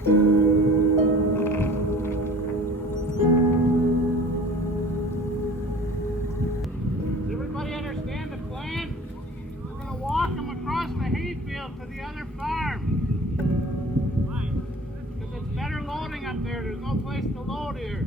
Everybody understand the plan? We're going to walk them across the hayfield to the other farm. Why? Because it's better loading up there. There's no place to load here.